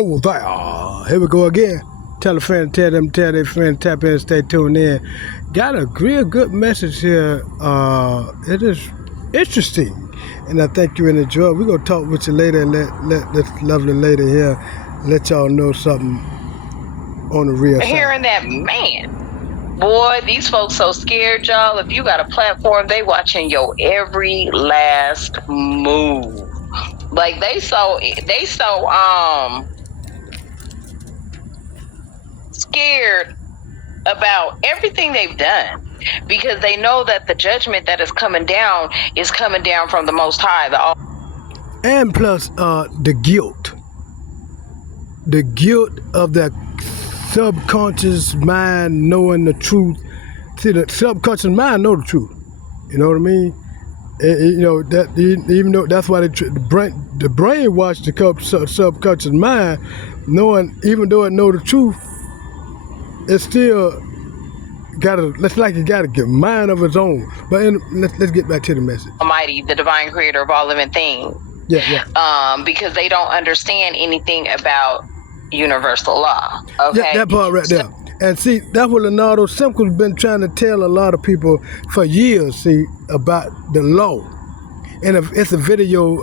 Hello there. Here we go again. Tell a friend, tell their friend, tap in, stay tuned in. Got a real good message here. It is interesting, and I think you will enjoy it. We're going to talk with you later and let this lovely lady here let y'all know something on the real side. Hearing that, man, boy, these folks so scared, y'all. If you got a platform, they watching your every last move. Like they so scared about everything they've done because they know that the judgment that is coming down from the Most High. And plus the guilt of that subconscious mind knowing the truth. See, the subconscious mind know the truth. You know what I mean? You know that even though that's why the brainwash the subconscious mind, knowing even though it know the truth, it still gotta. It's like it gotta get mind of its own. But let's get back to the message. Almighty, the divine creator of all living things. Yeah. Because they don't understand anything about universal law. Okay. Yeah, that part right there. And see, that's what Leonardo Simpson's been trying to tell a lot of people for years, see, about the law. And it's a video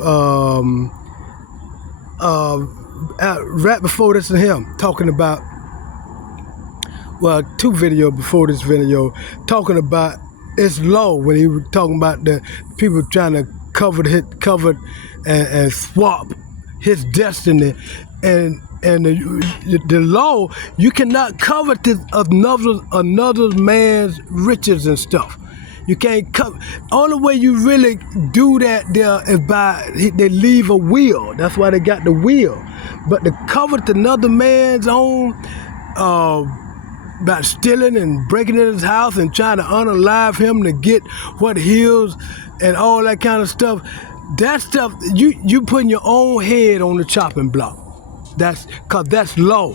right before this and him talking about, well, 2 videos before this video, talking about its law when he was talking about the people trying to cover and swap his destiny. And the law, you cannot covet another man's riches and stuff. You can't covet. Only way you really do that there is by they leave a will. That's why they got the will. But to covet another man's own, by stealing and breaking in his house and trying to unalive him to get what heals and all that kind of stuff, that stuff you putting your own head on the chopping block. That's law.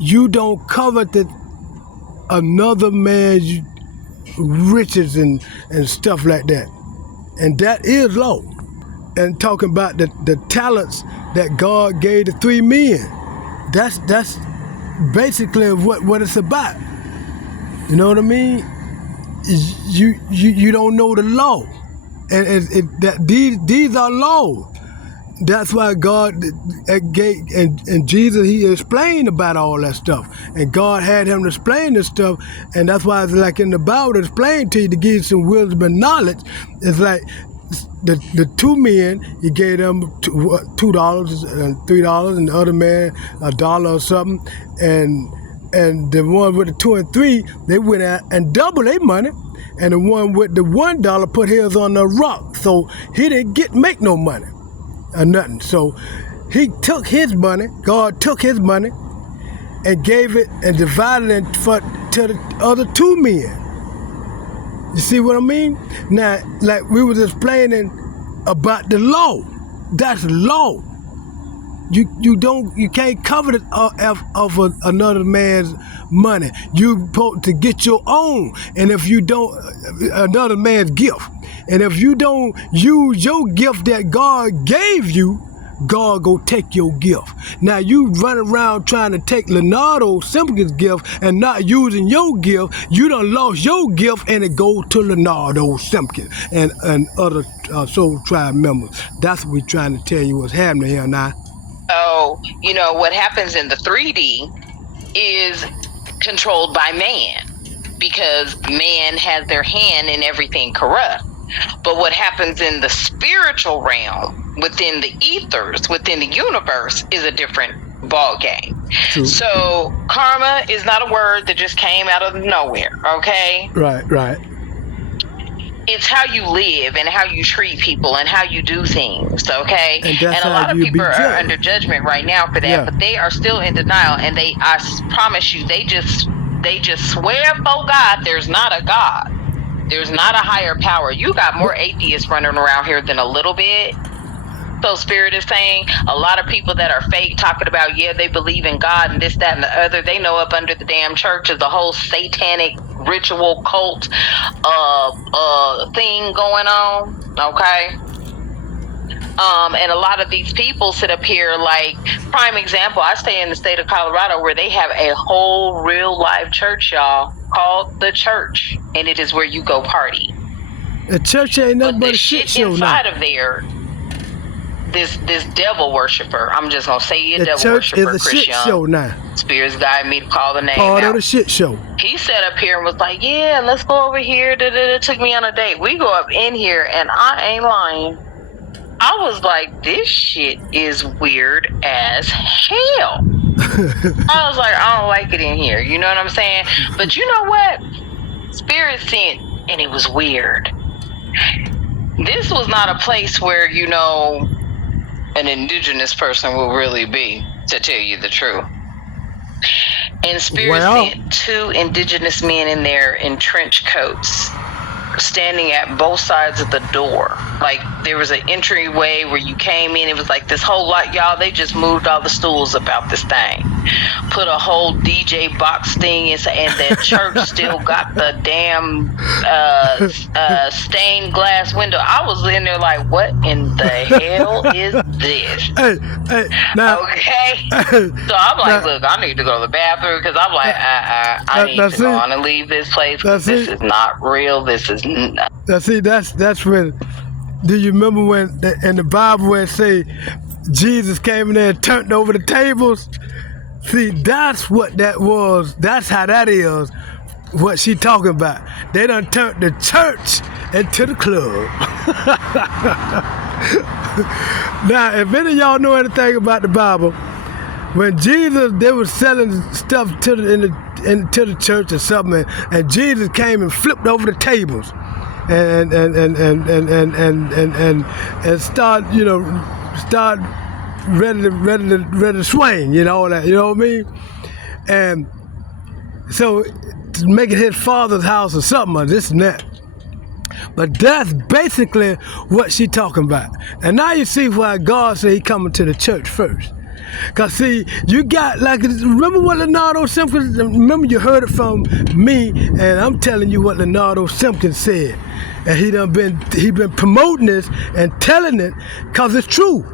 You don't covet another man's riches and stuff like that. And that is law. And talking about the talents that God gave the 3 men. That's basically what it's about. You know what I mean? You don't know the law. And these are laws. That's why God gave, and Jesus, he explained about all that stuff. And God had him to explain this stuff. And that's why it's like in the Bible, to explain to you, to give you some wisdom and knowledge. It's like the 2 men, he gave them $2 and $3, and the other man $1 or something. And the one with the 2 and 3, they went out and doubled their money. And the one with the $1 put his on the rock. So he didn't make no money. Or nothing. So he took his money, God took his money and gave it and divided it to the other 2 men. You see what I mean? Now, like we was explaining about the law. That's law. You can't covet it of another man's money. You supposed to get your own. And if you don't, another man's gift. And if you don't use your gift that God gave you, God go take your gift. Now you run around trying to take Leonardo Simpson's gift and not using your gift. You done lost your gift and it goes to Leonardo Simpson and other Soul Tribe members. That's what we're trying to tell you what's happening here now. So, you know, what happens in the 3D is controlled by man because man has their hand in everything corrupt. But what happens in the spiritual realm, within the ethers, within the universe, is a different ball game. True. So karma is not a word that just came out of nowhere, okay? Right. It's how you live and how you treat people and how you do things, okay? And a lot of people are under judgment right now for that, but they are still in denial. And I promise you, they just swear for God there's not a God. There's not a higher power. You got more atheists running around here than a little bit. So Spirit is saying a lot of people that are fake talking about, they believe in God and this, that, and the other. They know up under the damn church is the whole satanic ritual cult thing going on. Okay. And a lot of these people sit up here, like, prime example, I stay in the state of Colorado where they have a whole real live church, y'all, called The Church, and it is where you go party. The church ain't nothing but a shit show inside now. of there, this devil worshiper, I'm just gonna say it, devil church worshiper, is a Chris shit Young. show now. Spirits guide me to call the name Part out. of the shit show. He sat up here and was like, yeah, let's go over here. Took me on a date. We go up in here, and I ain't lying. I was like, this shit is weird as hell. I was like, I don't like it in here. You know what I'm saying? But you know what? Spirit sent, and it was weird. This was not a place where, you know, an indigenous person will really be, to tell you the truth. And Spirit sent 2 indigenous men in there in trench coats, standing at both sides of the door. Like, there was an entryway where you came in. It was like this whole lot, y'all, they just moved all the stools about this thing. Put a whole DJ box thing in, and that church still got the damn stained glass window. I was in there like, what in the hell is this? Now, okay. So I'm like, look, I need to go to the bathroom, because I'm like, I need to go on and leave this place. This is not real. This is not. See, that's when. Do you remember when in the Bible where it say Jesus came in there and turned over the tables? See, that's what that was. That's how that is. What she talking about? They done turned the church into the club. Now, if any of y'all know anything about the Bible, when Jesus, they were selling stuff to the church or something, and Jesus came and flipped over the tables, and start ready to swing, you know that, you know what I mean? And so to make it his father's house or something, or this and that. But that's basically what she talking about. And now you see why God said he coming to the church first. Cause see, you got, like, remember what Leonardo Simpkins, remember you heard it from me, and I'm telling you what Leonardo Simpkins said. And he been promoting this and telling it cause it's true.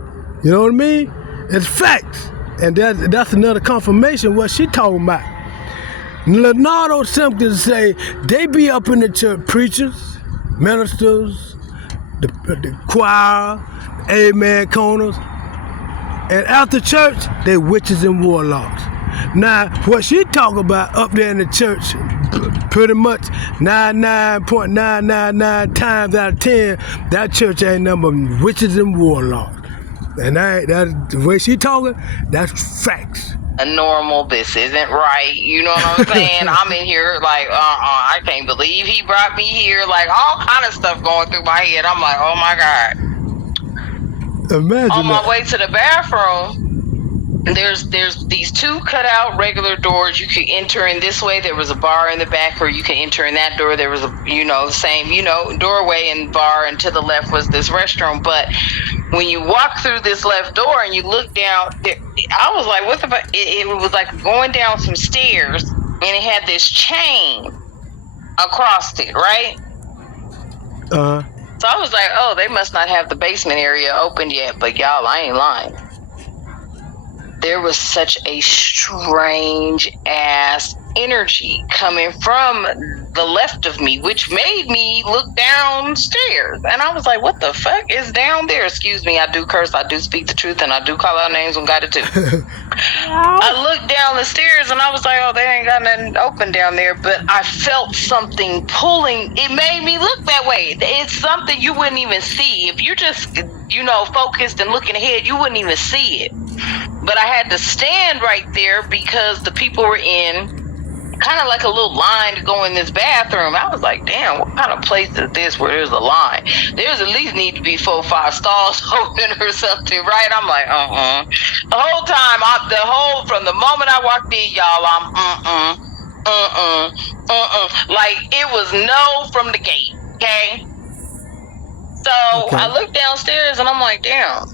You know what I mean? It's facts. And that's another confirmation what she talking about. Leonardo Simpkins say they be up in the church, preachers, ministers, the choir, amen corners, and after church, they witches and warlocks. Now, what she talk about up there in the church, pretty much 99.999 times out of 10, that church ain't nothing but witches and warlocks. And that the way she talking, that's facts. Normal, this isn't right, you know what I'm saying? I'm in here like, I can't believe he brought me here, like all kind of stuff going through my head. I'm like, oh my God. Imagine on my that. way to the bathroom, there's these 2 cutout regular doors. You could enter in this way. There was a bar in the back, or you could enter in that door. There was a, the same, doorway and bar, and to the left was this restroom. But when you walk through this left door and you look down, I was like, what the fuck? It was like going down some stairs, and it had this chain across it, right? So I was like, oh, they must not have the basement area opened yet. But y'all, I ain't lying. There was such a strange ass energy coming from the left of me, which made me look downstairs. And I was like, what the fuck is down there? Excuse me, I do curse, I do speak the truth, and I do call out names when God it too. I looked down the stairs and I was like, oh, they ain't got nothing open down there. But I felt something pulling. It made me look that way. It's something you wouldn't even see. If you're just, focused and looking ahead, you wouldn't even see it. But I had to stand right there because the people were in kind of like a little line to go in this bathroom. I was like, damn, what kind of place is this where there's a line? There's at least need to be 4 or 5 stalls open or something, right? I'm like, The whole time, from the moment I walked in, y'all, I'm like, it was no from the gate, okay? So I looked downstairs and I'm like, damn,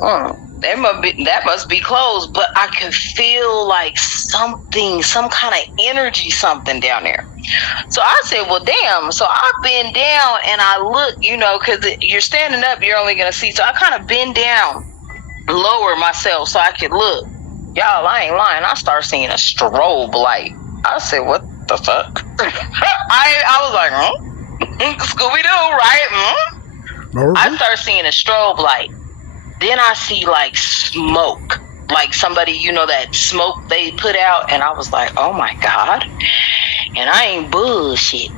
that must be closed. But I could feel like something, some kind of energy, something down there. So I said, well, damn. So I bend down and I look, you know, because you're standing up, you're only going to see. So I kind of bend down, lower myself so I could look. Y'all, I ain't lying. I start seeing a strobe light. I said, what the fuck? I was like, Scooby-Doo, right? I start seeing a strobe light. Then I see like smoke, like somebody, you know, that smoke they put out. And I was like, oh my God. And I ain't bullshit.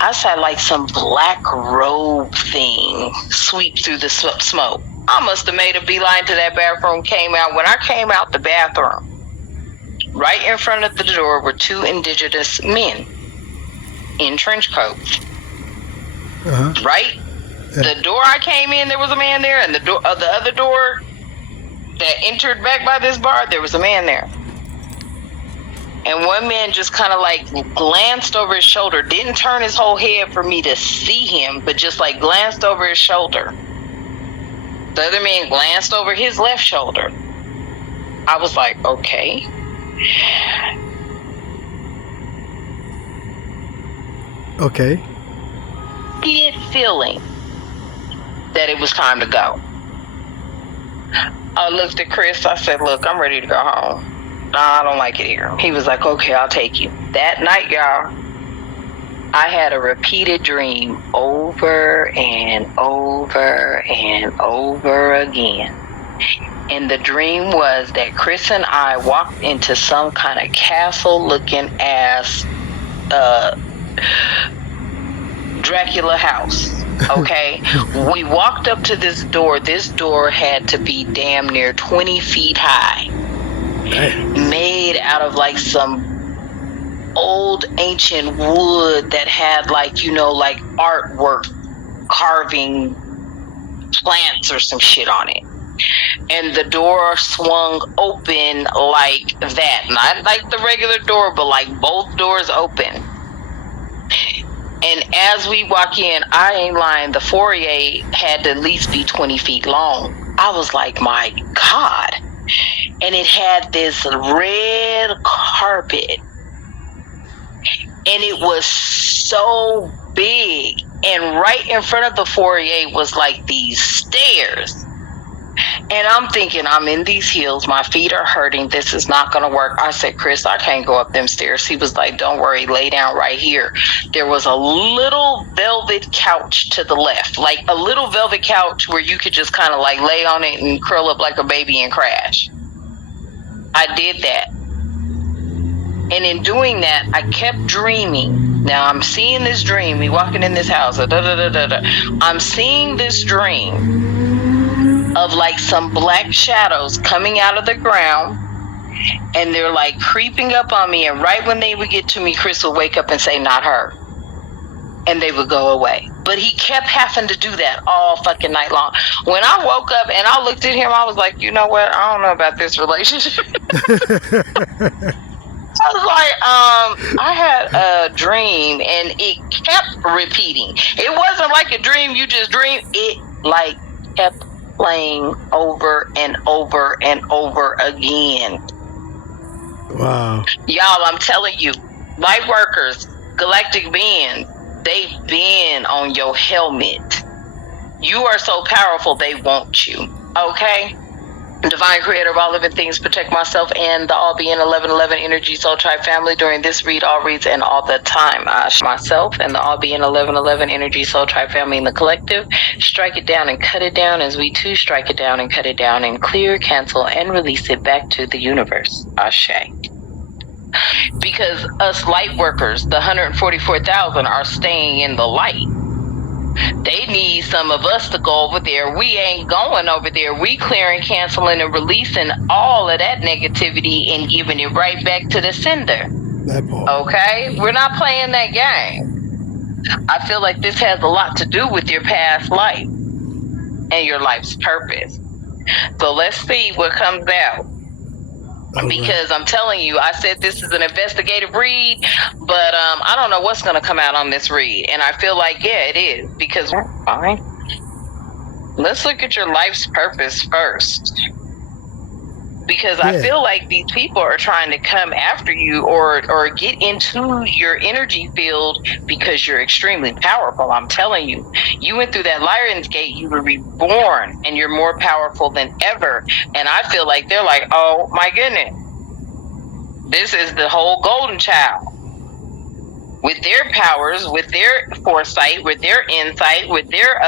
I saw like some black robe thing sweep through the smoke. I must have made a beeline to that bathroom, came out. When I came out the bathroom, right in front of the door were two indigenous men in trench coats. Right? The door I came in, there was a man there, and the other door that entered back by this bar, there was a man there. And one man just kind of like glanced over his shoulder, didn't turn his whole head for me to see him, but just like glanced over his shoulder. The other man glanced over his left shoulder. I was like, okay. Okay. Good feeling that it was time to go. I looked at Chris. I said, look, I'm ready to go home. Nah, I don't like it here. He was like, okay, I'll take you. That night, y'all, I had a repeated dream over and over and over again. And the dream was that Chris and I walked into some kind of castle-looking ass Dracula house. Okay? We walked up to this door. This door had to be damn near 20 feet high. Made out of like some old ancient wood that had like, you know, like artwork, carving plants or some shit on it. And the door swung open like that. Not like the regular door, but like both doors open. And as we walk in, I ain't lying, the foyer had to at least be 20 feet long. I was like, my God. And it had this red carpet. And it was so big. And right in front of the foyer was like these stairs. And I'm thinking, I'm in these heels. My feet are hurting. This is not going to work. I said, Chris, I can't go up them stairs. He was like, don't worry, lay down right here. There was a little velvet couch to the left, like a little velvet couch where you could just kind of like lay on it and curl up like a baby and crash. I did that. And in doing that, I kept dreaming. Now I'm seeing this dream. Me walking in this house. I'm seeing this dream of like some black shadows coming out of the ground, and they're like creeping up on me, and right when they would get to me, Chris would wake up and say, not her, and they would go away. But he kept having to do that all fucking night long. When I woke up and I looked at him, I was like, you know what, I don't know about this relationship. I was like, I had a dream and it kept repeating. It wasn't like a dream you just dream. It like kept playing over and over and over again. Wow. Y'all, I'm telling you, light workers, galactic beings, they've been on your helmet. You are so powerful, they want you. Okay? Divine creator of all living things, protect myself and the all being 1111 energy soul tribe family during this read, all reads, and all the time. Myself and the all being 1111 energy soul tribe family in the collective, strike it down and cut it down as we too strike it down and cut it down and clear, cancel, and release it back to the universe. Ashe. Because us light workers, the 144,000, are staying in the light. They need some of us to go over there. We ain't going over there. We clearing, canceling, and releasing all of that negativity and giving it right back to the sender. That part. Okay? We're not playing that game. I feel like this has a lot to do with your past life and your life's purpose. So let's see what comes out. Because I'm telling you, I said this is an investigative read, but I don't know what's going to come out on this read. And I feel like, yeah, it is. Because, fine. Let's look at your life's purpose first. Because I feel like these people are trying to come after you or get into your energy field because you're extremely powerful. I'm telling you, you went through that Lion's Gate, you were reborn, and you're more powerful than ever. And I feel like they're like, oh my goodness, this is the whole golden child. With their powers, with their foresight, with their insight, with their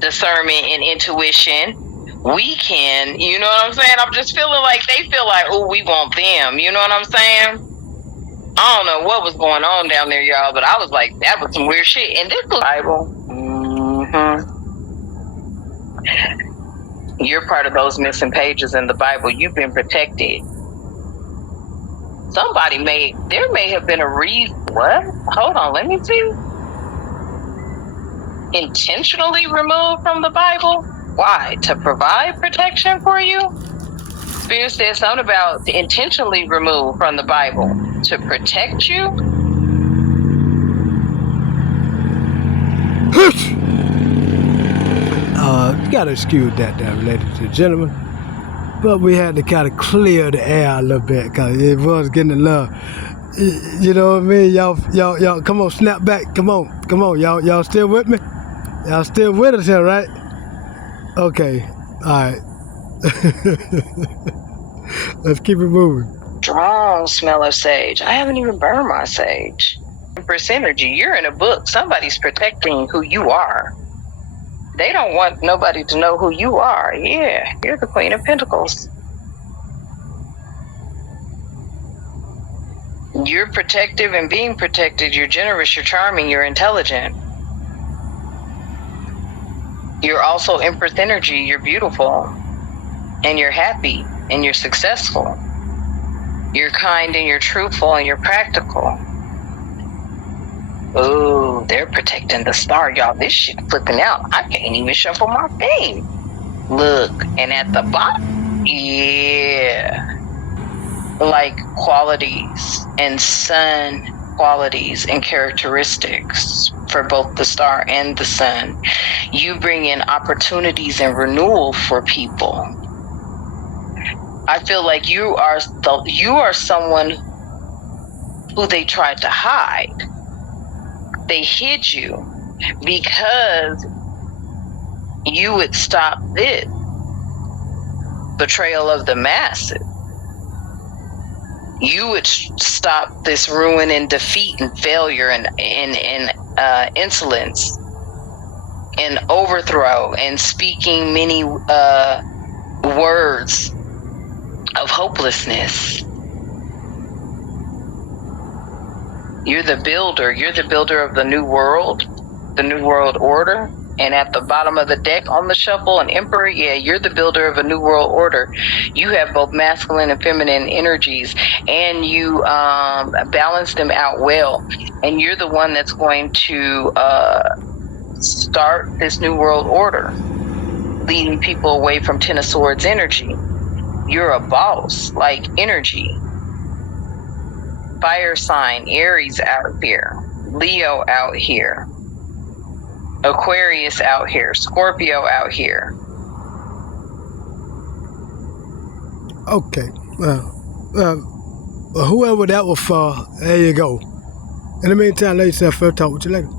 discernment and intuition, we can, you know what I'm saying? I'm just feeling like they feel like, oh, we want them. You know what I'm saying? I don't know what was going on down there, y'all, but I was like, that was some weird shit. And this was Bible. You're part of those missing pages in the Bible. You've been protected. There may have been a reason. What? Hold on, let me see. Intentionally removed from the Bible? Why? To provide protection for you? Spirit said something about intentionally removed from the Bible to protect you. Gotta excuse that there, ladies and gentlemen. But we had to kind of clear the air a little bit because it was getting a little, you know what I mean? Y'all, come on, snap back. Come on, y'all still with me? Y'all still with us here, right? Okay, all right. Let's keep it moving. Strong smell of sage. I haven't even burned my sage. Empress energy. You're in a book. Somebody's protecting who you are. They don't want nobody to know who you are. Yeah, you're the Queen of Pentacles. You're protective and being protected. You're generous, you're charming, you're intelligent. You're also Empress energy. You're beautiful and you're happy and you're successful. You're kind and you're truthful and you're practical. Ooh, they're protecting the star, y'all. This shit flipping out. I can't even shuffle my thing. Look, and at the bottom, yeah, like qualities and sun qualities and characteristics for both the star and the sun. You bring in opportunities and renewal for people. I feel like you are someone who they tried to hide. They hid you because you would stop this betrayal of the masses. You would stop this ruin and defeat and failure and insolence and overthrow and speaking many words of hopelessness. You're the builder. You're the builder of the new world order. And at the bottom of the deck on the shuffle, an emperor, yeah, you're the builder of a new world order. You have both masculine and feminine energies, and you balance them out well. And you're the one that's going to start this new world order, leading people away from Ten of Swords energy. You're a boss, like energy. Fire sign, Aries out here, Leo out here, Aquarius out here, Scorpio out here. Okay, whoever that was for, there you go. In the meantime, ladies and gentlemen, talk with you later.